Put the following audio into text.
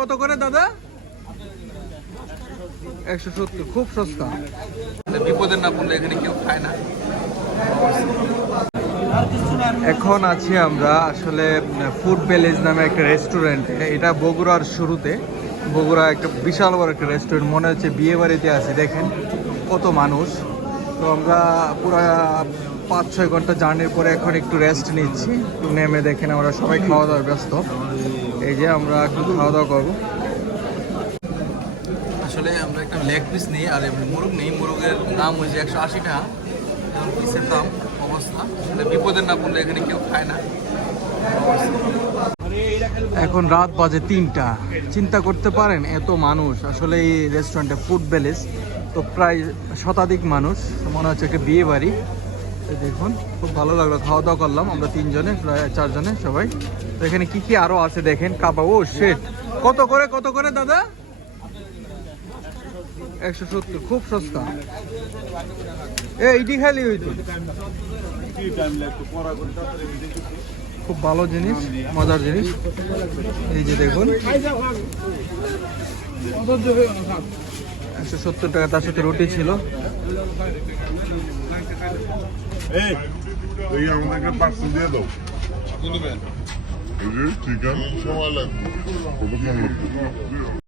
কত করে দাদা? 170, খুব সস্তা। বিপদের না পড়লে এখানে কেউ খায় না। এখন আছি আমরা আসলে ফুড প্যালেস নামে একটা রেস্টুরেন্টে। এটা বগুড়ার শুরুতে, বগুড়া একটা বিশাল বড় একটা রেস্টুরেন্ট, মনে হচ্ছে বিয়ে বাড়িতে আছি। দেখেন কত মানুষ। তো আমরা পুরো 5-6 ঘন্টা জার্নির পরে এখন একটু রেস্ট নিচ্ছি। নেমে দেখেন আমরা সবাই খাওয়া দাওয়ার ব্যস্ত। এই যে আমরা একটু খাওয়া দাওয়া করবো। আসলে আমরা একটা লেগ পিস নিই, আর মুরগ নেই। মুরগের দাম হয়েছে 180 টাকা। এখন পিসের দাম অবস্থা, বিপদের না পড়লে এখানে কেউ খায় না। এখন রাত বাজে 3টা। চিন্তা করতে পারেন এত মানুষ। আসলে এই রেস্টুরেন্টে ফুড প্যালেস, তো প্রায় শতাধিক মানুষ, মনে হচ্ছে একটা বিয়ে বাড়ি। দেখুন খুব ভালো লাগলো, খাওয়া দাওয়া করলাম আমরা 3 জনে, প্রায় 4 জনে সবাই। তো এখানে কি কি আরো আছে দেখেন। কাবাব, ও শেট, কত করে দাদা? 170, খুব সস্তা। এইটি খালি হইতো। খুব ভালো জিনিস, মজার জিনিস। এই যে দেখুন 170 টাকা, তার সাথে রুটি ছিল। চিকেন